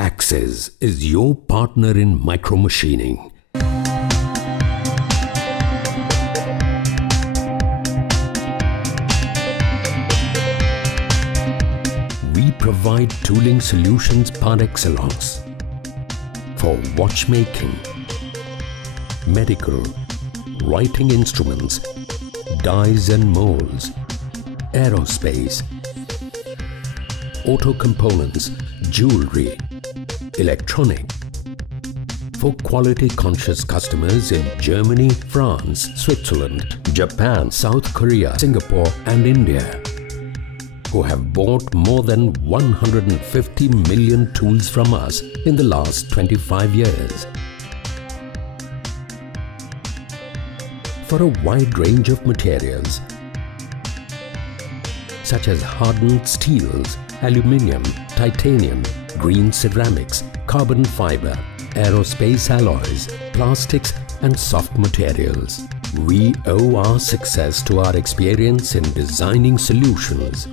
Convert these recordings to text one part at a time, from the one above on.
Axis is your partner in micromachining. We provide tooling solutions par excellence for watchmaking, medical, writing instruments, dies and molds, aerospace, auto components, jewelry, electronic. For quality-conscious customers in Germany, France, Switzerland, Japan, South Korea, Singapore and India, who have bought more than 150 million tools from us in the last 25 years. For a wide range of materials, such as hardened steels, aluminium, titanium, green ceramics, carbon fiber, aerospace alloys, plastics and soft materials. We owe our success to our experience in designing solutions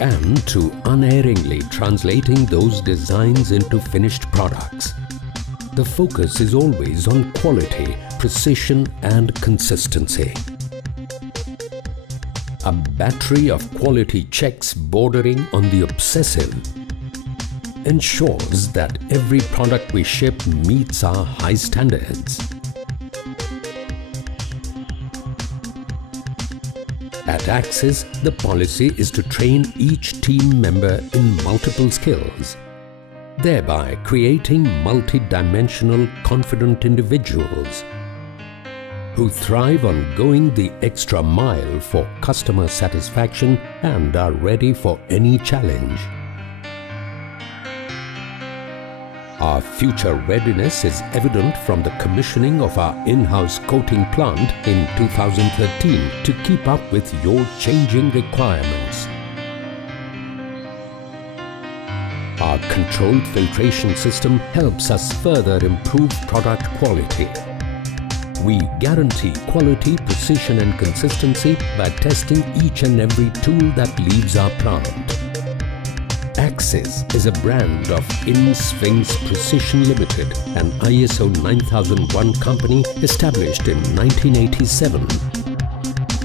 and to unerringly translating those designs into finished products. The focus is always on quality, precision and consistency. A battery of quality checks bordering on the obsessive ensures that every product we ship meets our high standards. At Axis, the policy is to train each team member in multiple skills, thereby creating multi-dimensional, confident individuals who thrive on going the extra mile for customer satisfaction and are ready for any challenge. Our future readiness is evident from the commissioning of our in-house coating plant in 2013 to keep up with your changing requirements. Our controlled filtration system helps us further improve product quality. We guarantee quality, precision and consistency by testing each and every tool that leaves our plant. Axis is a brand of In-Sphinx Precision Limited, an ISO 9001 company established in 1987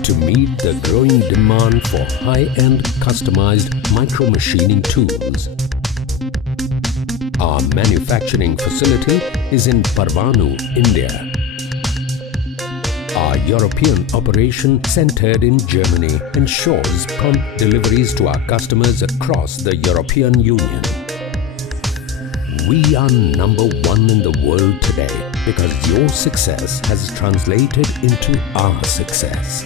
to meet the growing demand for high-end customized micromachining tools. Our manufacturing facility is in Parvanu, India. Our European operation, centered in Germany, ensures prompt deliveries to our customers across the European Union. We are number one in the world today because your success has translated into our success.